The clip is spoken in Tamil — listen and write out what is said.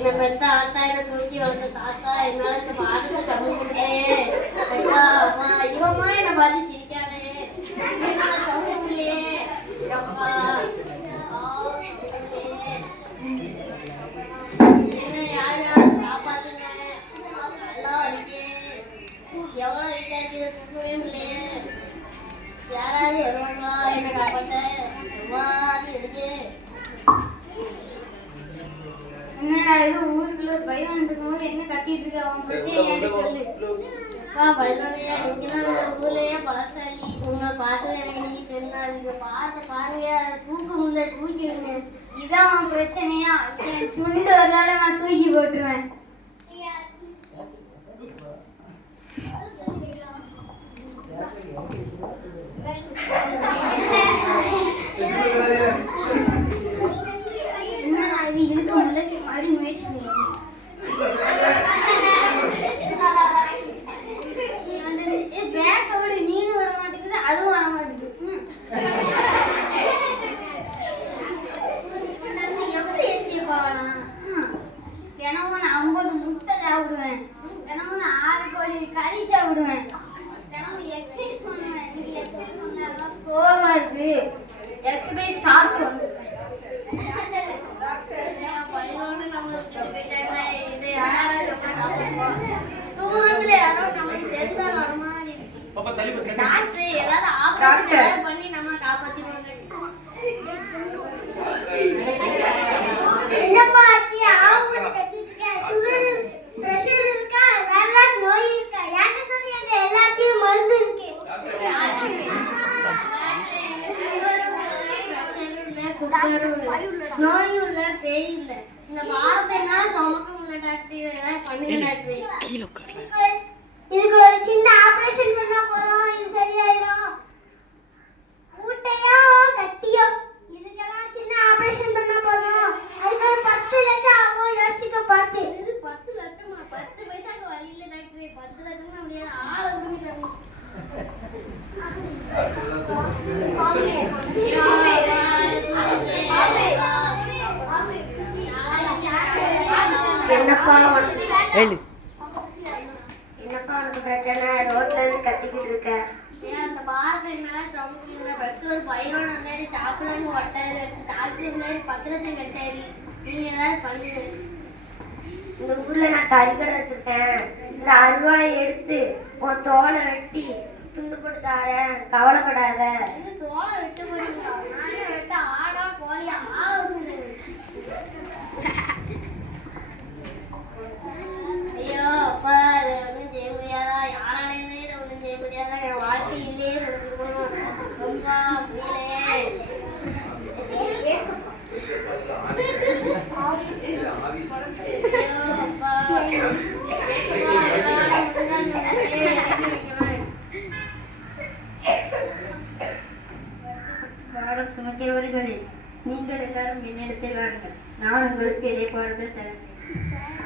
என்னை பெத்த ஆத்தா என்னை தூக்கி வளர்த்த தாத்தா என்னால இந்த பாடத்தை சமைக்கலையே ஐயா அம்மா இவம்மா என்னை பார்த்து சிரிக்கானே என்னால சமைக்க முடியலையே அப்பா என்ன யாராவது காப்பாத்துங்க அம்மா நல்லா வலிக்கே எவ்வளோ விசாரிக்கிறது தூக்கவே முடியலையே யாராவது வருவாங்களா என்னை காப்பாற்ற எவ்வாறு இருக்கே என்னடா இது ஊருக்குள்ள பையன் இருக்கும்போது என்ன கத்திட்டு இருக்க அவன் பிரச்சனை என்கிட்ட சொல்லு எப்பா பையனோடையா நீங்க தான் இந்த ஊர்லயே பழசாலி உங்களை பார்த்து எனக்கு நீ தெரிஞ்சா நீங்க பாருங்க தூக்க முடியல தூக்கிடுங்க இதான் அவன் பிரச்சனையா என் சுண்டு ஒரு நாள் நான் தூக்கி போட்டுருவேன் தினமும் நான் 50 முட்டை சாப்பிடுவேன் தினமும் நான் 6 கோழி கறி சாப்பிடுவேன் தினமும் எக்ஸசைஸ் பண்ணுவேன் இன்னைக்கு எக்ஸசைஸ் பண்ணல அதான் சோர்வா இருக்கு எக்ஸசைஸ் சாப்பிட்டு பையனோடு நம்ம விட்டுட்டு போயிட்டாங்க இது யாராவது நம்ம காப்பாற்றுவோம் தூரத்துல யாரும் நம்மளுக்கு சேர்ந்தா வர மாதிரி இருக்கு டாக்டர் ஏதாவது ஆபரேஷன் பண்ணி நம்ம காப்பாற்றிடுவோம் என்னப்பா ஆச்சி ஆவுன்னு கத்திட்டு இருக்க சுகர் பிரஷர் இருக்கா வேற நோய் இருக்கா யார்ட்ட சொல்லி அந்த எல்லாத்தையும் மருந்து இருக்கு நோயும் இல்ல பேய் இல்ல இந்த வாரத்தினால சுமக்க முடியல டாக்டர் ஏதாவது பண்ணுங்க டாக்டர் இதுக்கு ஒரு சின்ன ஆபரேஷன் பண்ணா போதும் இது சரியாயிடும் ஊட்டையோ கட்டியோ இதுக்கெல்லாம் சின்ன ஆபரேஷன் பண்ணா போதும் அதுக்கு ஒரு 10 லட்சம் ஆகும் யோசிக்க பார்த்து இது 10 லட்சமா 10 பைசாக்கு வழி இல்ல டாக்டர் 10 லட்சம் முடியாது ஆளை விடுங்க என்னப்பா உனக்கு பிரச்சனை ரோட்ல இருந்து கத்திக்கிட்டு இருக்க அந்த பாரத்தை என்னால சமைக்கல ஃபர்ஸ்ட் ஒரு பையனோட வந்தாரு சாப்பிடலான்னு ஒட்டாரு எடுத்து டாக்டர் வந்தாரு 10 லட்சம் கட்டாரு நீங்க ஏதாவது பண்ணுங்க இந்த ஊர்ல நான் கறிக்கடை வச்சிருக்கேன் இந்த அருவாயை எடுத்து உன் தோலை வெட்டி துண்டு போட்டு தாரேன் கவலைப்படாத இது தோலை வெட்ட போறீங்களா நானே வெட்ட ஆடா கோழியா ஆள விடுங்க ஐயோ அப்பா இதை ஒன்றும் செய்ய முடியாதா யாராலையுமே இதை ஒன்றும் செய்ய முடியாதா என் வாழ்க்கையிலே முடிஞ்சிடணும் ரொம்ப முடியலையே ஐயோ அப்பா பாடம் சுமக்கிறவர்களே நீங்கள் எல்லாரும் என்னிடத்தில் வாருங்கள் நான் உங்களுக்கு இடைப்பாடுதல் தருவேன்